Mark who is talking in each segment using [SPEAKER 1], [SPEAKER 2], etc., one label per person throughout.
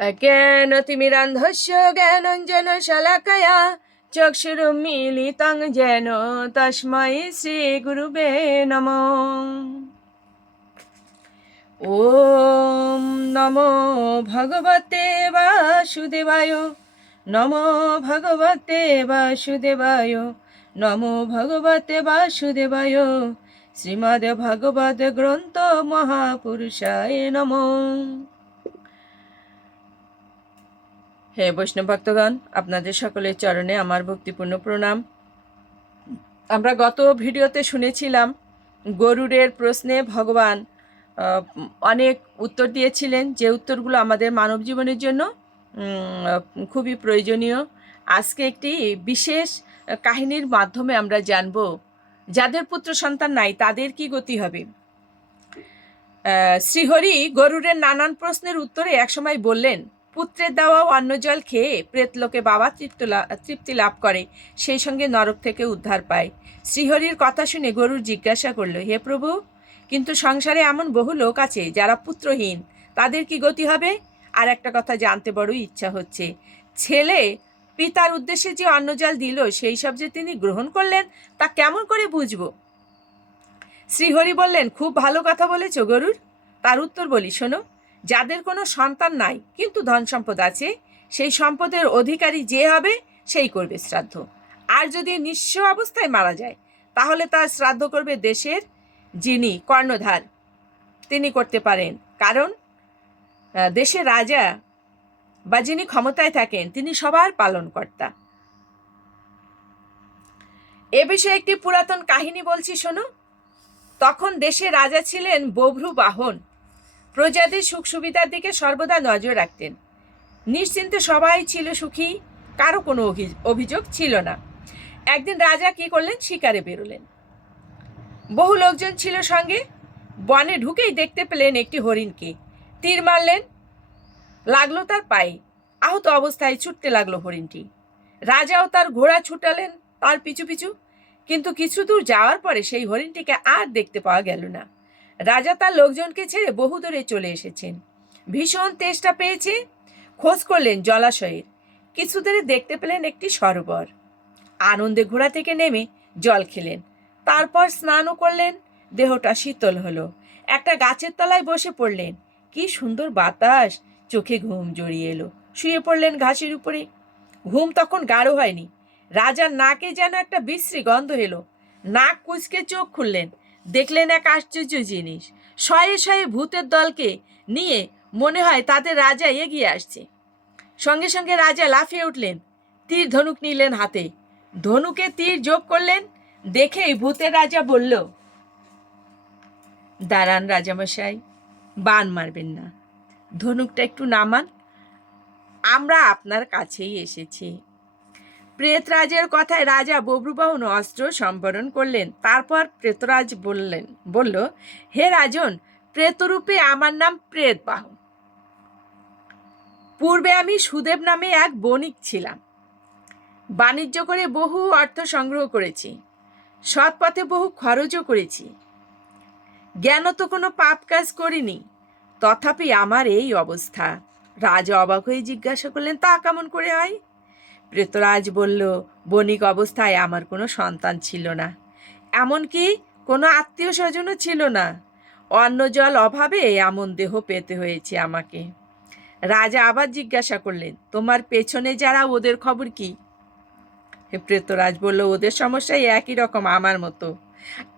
[SPEAKER 1] জ্ঞানতিমিরান্ধস্য জ্ঞানঞ্জন শলাকয়া? চক্ষুরুমিলিতং যেন তস্মৈ শ্রীগুরুবে নম। ওম নমো ভগবতে বাসুদেবায়। নমো ভগবতে বাসুদেবায়। নমো ভগবতে বাসুদেবায়। শ্রীমদ্ ভগবত গ্রন্থ মহাপুরুষায় নম। হে বৈষ্ণব ভক্তগণ, আপনাদের সকলের চরণে আমার ভক্তিপূর্ণ প্রণাম। আমরা গত ভিডিওতে শুনেছিলাম, গরুরের প্রশ্নে ভগবান অনেক উত্তর দিয়েছিলেন যে উত্তরগুলো আমাদের মানব জীবনের জন্য খুবই প্রয়োজনীয়। আজকে একটি বিশেষ কাহিনীর মাধ্যমে আমরা জানব, যাদের পুত্র সন্তান নাই, তাদের কি গতি হবে? শ্রীহরি গরুরের নানান প্রশ্নের উত্তরে একসময় বললেন পুত্রের দেওয়া অন্ন জল খেয়ে প্রেতলোকে বাবা তৃপ্ত লাভ করে, সেই সঙ্গে নরক থেকে উদ্ধার পায়। শ্রীহরির কথা শুনে গরুর জিজ্ঞাসা করল, হে প্রভু, কিন্তু সংসারে এমন বহু লোক আছে যারা পুত্রহীন, তাদের কি গতি হবে? আর একটা কথা জানতে বড় ইচ্ছা হচ্ছে। ছেলে পিতার উদ্দেশ্যে যে অন্নজল দিল, সেই সব যে তিনি গ্রহণ করলেন, তা কেমন করে বুঝব? শ্রীহরি বললেন, খুব ভালো কথা বলেছ গরুর। তার উত্তর বলি, শোনো যাদের কোনো সন্তান নাই, কিন্তু ধন সম্পদ আছে, সেই সম্পদের অধিকারী যে হবে, সেই করবে শ্রাদ্ধ। আর যদি নিঃস্ব অবস্থায় মারা যায়, তাহলে তার শ্রাদ্ধ করবে দেশের যিনি কর্ণধার, তিনি করতে পারেন। কারণ দেশের রাজা বা যিনি ক্ষমতায় থাকেন, তিনি সবার পালনকর্তা। এ বিষয়ে একটি পুরাতন কাহিনী বলছি, শোনো। তখন দেশে রাজা ছিলেন বভ্রু বাহন। প্রজাদের সুখ সুবিধার দিকে সর্বদা নজর রাখতেন। নিশ্চিন্তে সবাই ছিল সুখী, কারও কোনো অভি- অভিযোগ ছিল না। একদিন রাজা কি করলেন? শিকারে বেরোলেন। বহু লোকজন ছিল সঙ্গে। বনে ঢুকেই দেখতে পেলেন একটি হরিণকে। তীর মারলেন। লাগল তার পায়ে। আহত অবস্থায় ছুটতে লাগল হরিণটি। রাজাও তার ঘোড়া ছুটালেন তার পিছু পিছু। কিন্তু কিছু দূর যাওয়ার পরে সেই হরিণটিকে আর দেখতে পাওয়া গেল না। রাজা তার লোকজনকে ছেড়ে বহু দূরে চলে এসেছেন। ভীষণ তেষ্টা পেয়েছে। খোঁজ করলেন জলাশয়ের। কিছু দূরে দেখতে পেলেন একটি সরোবর। আনন্দে ঘোড়া থেকে নেমে জল খেলেন। তারপর স্নানও করলেন। দেহটা শীতল হলো। একটা গাছের তলায় বসে পড়লেন। কি সুন্দর বাতাস! চোখে ঘুম জড়িয়ে এলো। শুয়ে পড়লেন ঘাসের উপরে। ঘুম তখন গাঢ় হয়নি। রাজার নাকে যেন একটা বিশ্রী গন্ধ এলো। নাক কুচকে চোখ খুললেন। দেখলেন এক আশ্চর্য জিনিস। শয়ে শয়ে ভূতের দলকে নিয়ে মনে হয় তাদের রাজা এগিয়ে আসছে। সঙ্গে সঙ্গে রাজা লাফিয়ে উঠলেন, তীর ধনুক নিলেন হাতে। ধনুকে তীর যোগ করলেন, দেখেই ভূতের রাজা বলল, দাঁড়ান রাজামশাই, বান মারবেন না। ধনুকটা একটু নামান, আমরা আপনার কাছেই এসেছি। প্রেতরাজের কথায় রাজা বব্রুবাহন অস্ত্র সম্বরণ করলেন। তারপর প্রেতরাজ বললেন, বলল, হে রাজন, প্রেতরূপে আমার নাম প্রেতবাহন পূর্বে আমি সুদেব নামে এক বণিক ছিলাম। বাণিজ্য করে বহু অর্থ সংগ্রহ করেছি। সৎ পথে বহু খরচও করেছি। জ্ঞান তো কোনো পাপ কাজ করিনি। তথাপি আমার এই অবস্থা। রাজা অবাক হয়ে জিজ্ঞাসা করলেন, তা কেমন করে হয়? প্রেতরাজ বলল, বণিক অবস্থায় আমার কোনো সন্তান ছিল না। এমনকি কোনো আত্মীয় স্বজনও ছিল না। অন্ন জল অভাবে এমন দেহ পেতে হয়েছে আমাকে। রাজা আবার জিজ্ঞাসা করলেন, তোমার পেছনে যারা, ওদের খবর কি? প্রেতরাজ বলল, ওদের সমস্যাই একই রকম আমার মতো।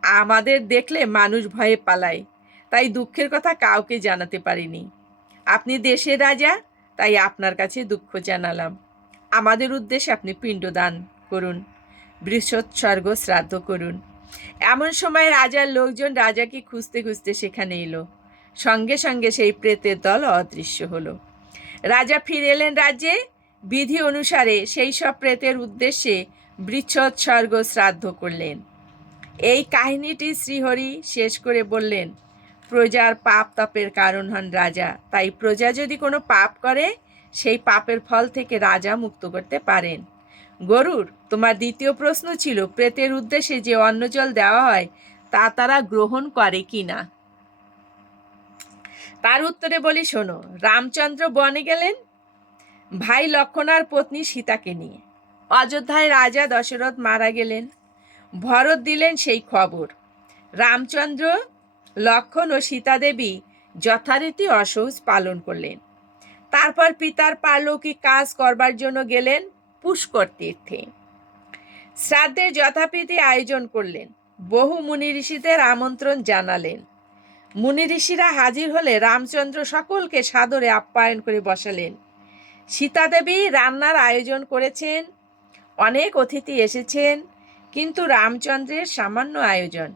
[SPEAKER 1] আমাদের দেখলে মানুষ ভয়ে পালায়, তাই দুঃখের কথা কাউকে জানাতে পারিনি। আপনি দেশের রাজা, তাই আপনার কাছে দুঃখ জানালাম। আমাদের উদ্দেশ্যে আপনি পিণ্ডদান করুন বৃষোৎসর্গ শ্রাদ্ধ করুন। এমন সময় রাজার লোকজন রাজাকে খুঁজতে খুঁজতে সেখানে এলো। সঙ্গে সঙ্গে সেই প্রেতের দল অদৃশ্য হলো। রাজা ফিরে এলেন রাজ্যে। বিধি অনুসারে সেই সব প্রেতের উদ্দেশ্যে বৃক্ষোৎসর্গ শ্রাদ্ধ করলেন। এই কাহিনীটি শ্রীহরি শেষ করে বললেন, প্রজার পাপ তাপের কারণ হন রাজা। তাই প্রজা যদি কোনো পাপ করে সেই পাপের ফল থেকে রাজা মুক্ত করতে পারেন। গরুর, তোমার দ্বিতীয় প্রশ্ন ছিল, প্রেতের উদ্দেশ্যে যে অন্ন জল দেওয়া হয়, তা তারা গ্রহণ করে কি না তার উত্তরে বলি, শোনো, রামচন্দ্র বনে গেলেন ভাই লক্ষণার পত্নী সীতাকে নিয়ে। অযোধ্যায় রাজা দশরথ মারা গেলেন। ভরত দিলেন সেই খবর। রামচন্দ্র, লক্ষণ ও সীতাদেবী যথারীতি অসহজ পালন করলেন। তারপর পিতার পারলৌকিক কাজ করবার জন্য গেলেন পুষ্কর তীর্থে। শ্রাদ্ধের যথাপীতি আয়োজন করলেন। বহু মুনি ঋষিদের আমন্ত্রণ জানালেন। মুনি ঋষিরা হাজির হলে রামচন্দ্র সকলকে সাদরে আপ্যায়ন করে বসালেন। সীতাদেবী রান্নার আয়োজন করেছেন, অনেক অতিথি এসেছেন, কিন্তু রামচন্দ্রের সামান্য আয়োজন।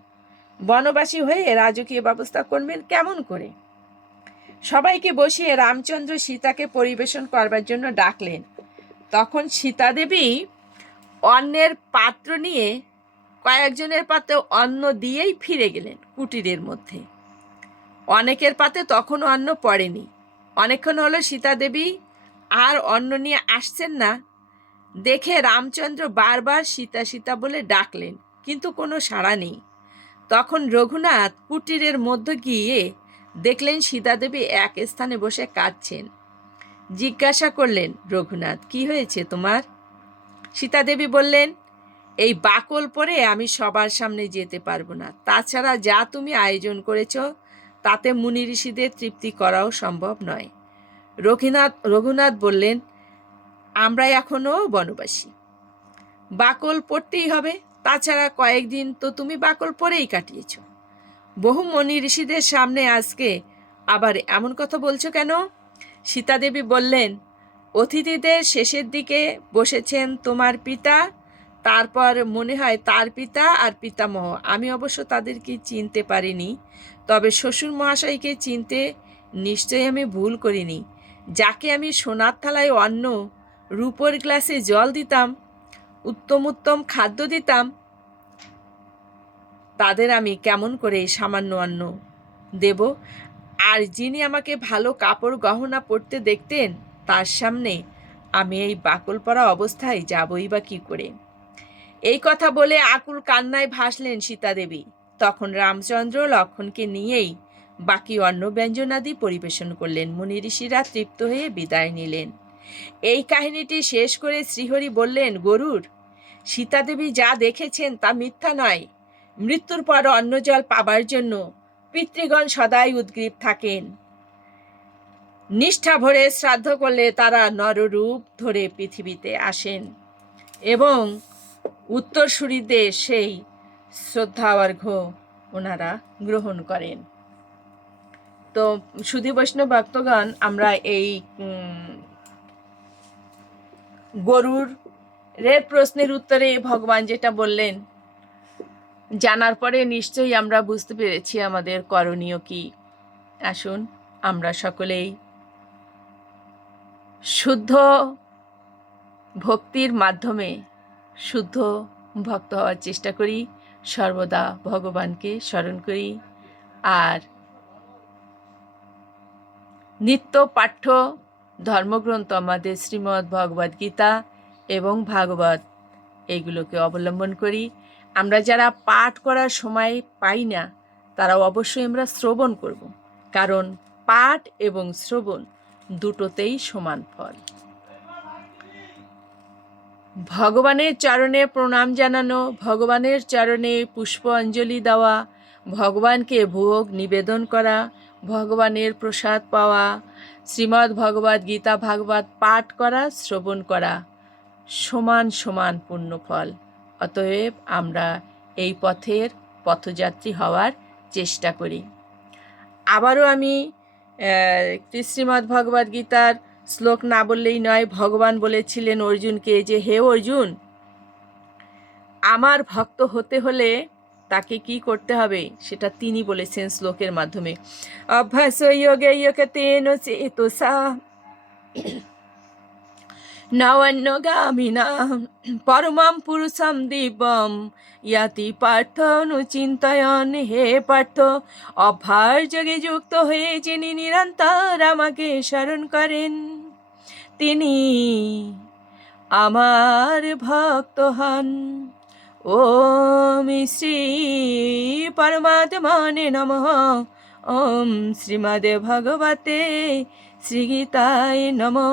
[SPEAKER 1] বনবাসী হয়ে রাজকীয় ব্যবস্থা করবেন কেমন করে? সবাইকে বসিয়ে রামচন্দ্র সীতাকে পরিবেশন করবার জন্য ডাকলেন। তখন সীতাদেবী অন্নের পাত্র নিয়ে কয়েকজনের পাতে অন্ন দিয়েই ফিরে গেলেন কুটিরের মধ্যে। অনেকের পাতে তখনও অন্ন পড়েনি। অনেকক্ষণ হলো সীতাদেবী আর অন্ন নিয়ে আসছেন না। দেখে রামচন্দ্র বারবার সীতা সীতা বলে ডাকলেন, কিন্তু কোনো সাড়া নেই। তখন রঘুনাথ কুটিরের মধ্যে গিয়ে দেখলেন সীতাদেবী এক স্থানে বসে কাঁদছেন। জিজ্ঞাসা করলেন, রঘুনাথ, কি হয়েছে তোমার? সীতাদেবী বললেন, এই বাকল পরে আমি সবার সামনে যেতে পারব না। তাছাড়া যা তুমি আয়োজন করেছ, তাতে মুনি ঋষিদের তৃপ্তি করাও সম্ভব নয়। রঘুনাথ রঘুনাথ বললেন, আমরা এখনও বনবাসী। বাকল পড়তেই হবে। তাছাড়া কয়েকদিন তো তুমি বাকল পরেই কাটিয়েছ। বহু মণি ঋষিদের সামনে আজকে আবার এমন কথা বলছো কেন? সীতাদেবী বললেন, অতিথিদের শেষের দিকে বসেছেন তোমার পিতা, তারপর মনে হয় তার পিতা আর পিতামহ। আমি অবশ্য তাদেরকে চিনতে পারিনি, তবে শ্বশুর মহাশয়কে চিনতে নিশ্চয়ই আমি ভুল করিনি। যাকে আমি সোনার থালায় অন্ন রূপোর গ্লাসে জল দিতাম উত্তম উত্তম খাদ্য দিতাম তাদের আমি কেমন করে এই সামান্য অন্ন দেব? আর যিনি আমাকে ভালো কাপড় গহনা পরতে দেখতেন, তার সামনে আমি এই বাকল পরা অবস্থায় যাবই বা কী করে? এই কথা বলে আকুল কান্নায় ভাসলেন সীতাদেবী তখন রামচন্দ্র লক্ষণকে নিয়েই বাকি অন্ন ব্যঞ্জনাদি পরিবেশন করলেন। মুনি ঋষিরা তৃপ্ত হয়ে বিদায় নিলেন। এই কাহিনীটি শেষ করে শ্রীহরি বললেন, গরুর সীতাদেবী যা দেখেছেন তা মিথ্যা নয়। মৃত্যুর পর অন্ন জল পাবার জন্য পিতৃগণ সদাই উদ্গ্রীব থাকেন। নিষ্ঠা ভরে শ্রাদ্ধ করলে তারা নররূপ ধরে পৃথিবীতে আসেন এবং উত্তরসূরিদের সেই শ্রদ্ধা অর্ঘ্য ওনারা গ্রহণ করেন। তো সুধী বৈষ্ণব ভক্তগণ, আমরা এই গরুর রের প্রশ্নের উত্তরে ভগবান যেটা বললেন জানার পরে নিশ্চয়ই আমরা বুঝতে পেরেছি আমাদের করণীয় কি। আসুন, আমরা সকলেই শুদ্ধ ভক্তির মাধ্যমে শুদ্ধ ভক্ত হওয়ার চেষ্টা করি, সর্বদা ভগবানকে স্মরণ করি আর নিত্য পাঠ্য ধর্মগ্রন্থ আমাদের শ্রীমদ্ ভগবদ গীতা এবং ভাগবত এইগুলোকে অবলম্বন করি। আমরা যারা পাঠ করার সময় পাই না তারা অবশ্যই আমরা শ্রবণ করব। কারণ পাঠ এবং শ্রবণ দুটোতেই সমান ফল। ভগবানের চরণে প্রণাম জানানো, ভগবানের চরণে পুষ্প অঞ্জলি দেওয়া, ভগবানকে ভোগ নিবেদন করা, ভগবানের প্রসাদ পাওয়া, শ্রীমদ্ ভগবদ গীতা ভাগবত পাঠ করা, শ্রবণ করা সমান সমান পুণ্যফল অতএব আমরা এই পথের পথযাত্রী হওয়ার চেষ্টা করি। আবারও আমি শ্রীমদ্ ভগবদ গীতার শ্লোক না বললেই নয়, ভগবান বলেছিলেন অর্জুনকে যে, হে অর্জুন, আমার ভক্ত হতে হলে তাকে কি করতে হবে? সেটা তিনি বলেছেন শ্লোকের মাধ্যমে। অভ্যাস যোগে তেন চেতসা নবন্যগামিনা পরমাম পুরুষম দিব্যম ইয়াতি পার্থ অনুচিন্তয়ন হে পার্থ অভার যোগে যুক্ত হয়ে যিনি নিরন্তর আমাকে স্মরণ করেন তিনি আমার ভক্ত হন ওম শ্রী পরমাত্মনে নমঃ ওম শ্রীমদে ভগবতে শ্রীগীতায় নমঃ